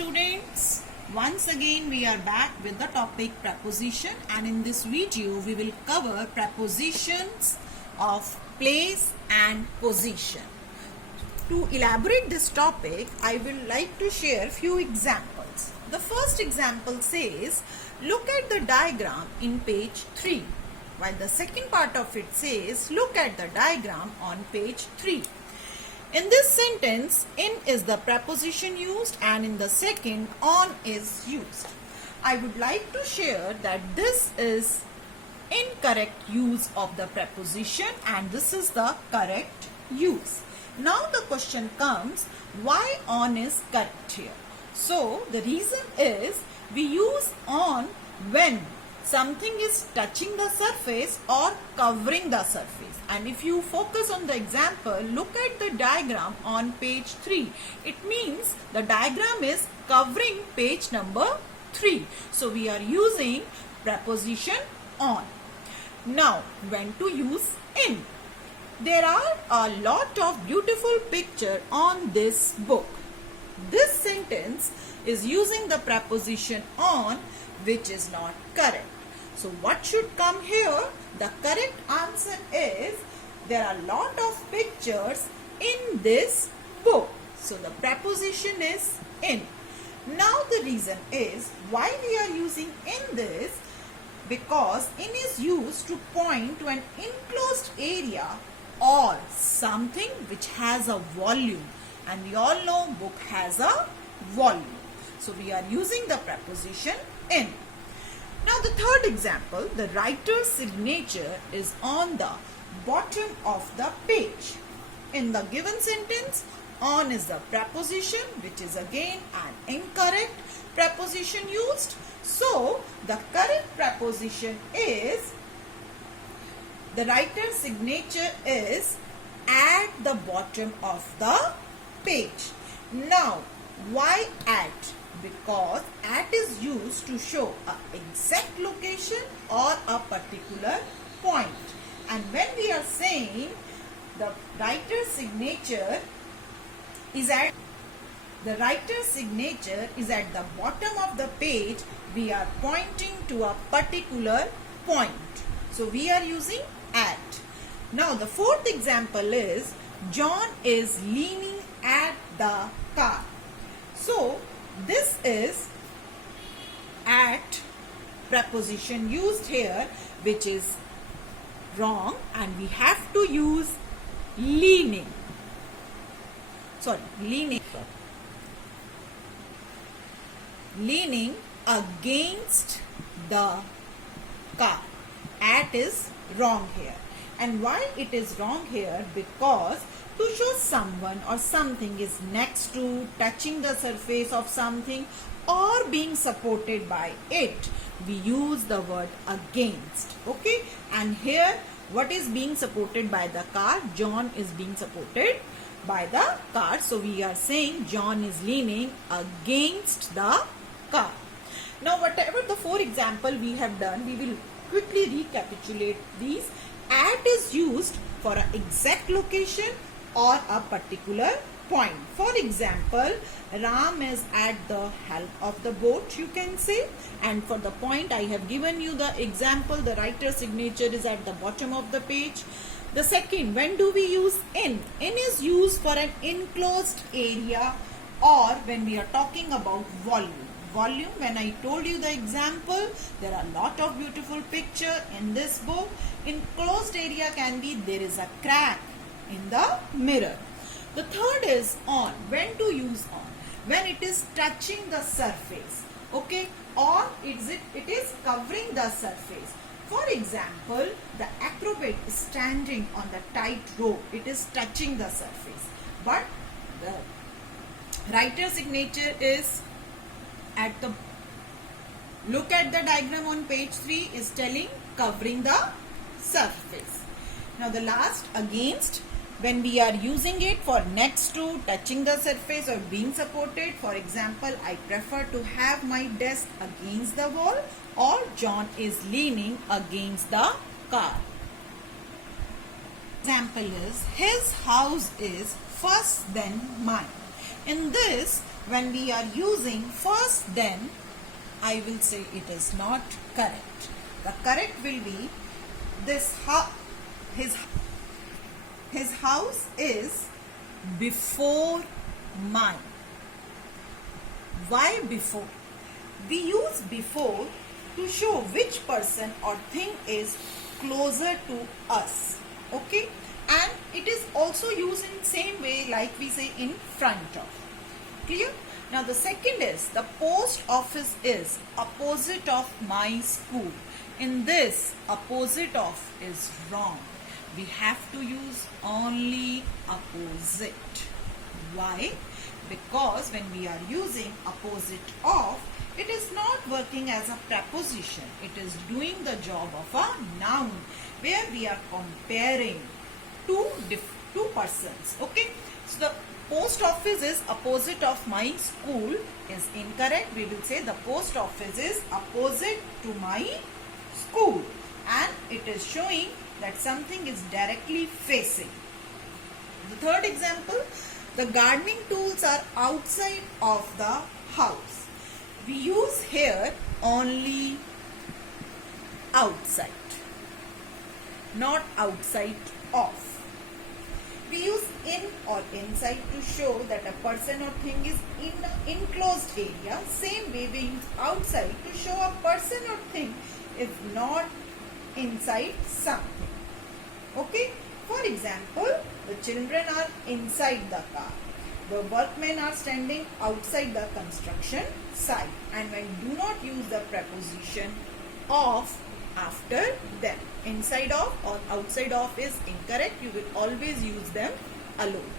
students, once again we are back with the topic preposition, and in this video we will cover prepositions of place and position. To elaborate this topic, I will like to share few examples. The first example says, look at the diagram in page 3, while the second part of it says, look at the diagram on page 3. In this sentence, in is the preposition used, and in the second, on is used. I would like to share that this is incorrect use of the preposition and this is the correct use. Now the question comes, why on is correct here? So the reason is we use on when something is touching the surface or covering the surface. And if you focus on the example, look at the diagram on page 3. It means the diagram is covering page number 3. So we are using preposition on. Now, when to use in? There are a lot of beautiful pictures on this book. This sentence is using the preposition on, which is not correct. So what should come here? The correct answer is there are a lot of pictures in this book. So the preposition is in. Now the reason is why we are using in this, because in is used to point to an enclosed area or something which has a volume, and we all know book has a volume. So we are using the preposition in. Now the third example, the writer's signature is on the bottom of the page. In the given sentence, on is the preposition, which is again an incorrect preposition used. So the correct preposition is, the writer's signature is at the bottom of the page. Now why at? Because at is used to show an exact location or a particular point. And when we are saying the writer's signature is at the bottom of the page, we are pointing to a particular point. So we are using at. Now the fourth example is, John is leaning at the car. So this is at preposition used here, which is wrong, and we have to use leaning. Leaning against the car. At is wrong here. And why it is wrong here? Because to show someone or something is next to, touching the surface of something, or being supported by it, we use the word against. Okay, and here what is being supported by the car? John is being supported by the car. So we are saying John is leaning against the car. Now whatever the four example we have done, we will quickly recapitulate these. At is used for an exact location or a particular point. For example, Ram is at the helm of the boat, you can say. And for the point, I have given you the example, the writer's signature is at the bottom of the page. The second, when do we use in? In is used for an enclosed area or when we are talking about volume. Volume, when I told you the example, there are a lot of beautiful picture in this book. Enclosed area can be there is a crack in the mirror. The third is on. When to use on? When it is touching the surface, okay, or it is covering the surface. For example, the acrobat is standing on the tight rope. It is touching the surface, but the writer's signature is at the, look at the diagram on page 3 is telling covering the surface. Now the last, against, when we are using it for next to, touching the surface or being supported. For example, I prefer to have my desk against the wall, or John is leaning against the car. Example is, his house is first than mine. In this, when we are using first then, I will say it is not correct. The correct will be this his house is before mine. Why before? We use before to show which person or thing is closer to us. Okay? And it is also used in same way like we say in front of. Clear? Now the second is the post office is opposite of my school. In this, opposite of is wrong. We have to use only opposite. Why? Because when we are using opposite of, it is not working as a preposition. It is doing the job of a noun where we are comparing two persons. Okay. So the post office is opposite of my school is incorrect. We will say the post office is opposite to my school, and it is showing that something is directly facing. The third example, the gardening tools are outside of the house. We use here only outside, not outside of. We use in or inside to show that a person or thing is in an enclosed area. Same way we use outside to show a person or thing is not inside something. Okay? For example, the children are inside the car. The workmen are standing outside the construction site. And when do not use the preposition of after them. Inside of or outside of is incorrect. You will always use them alone.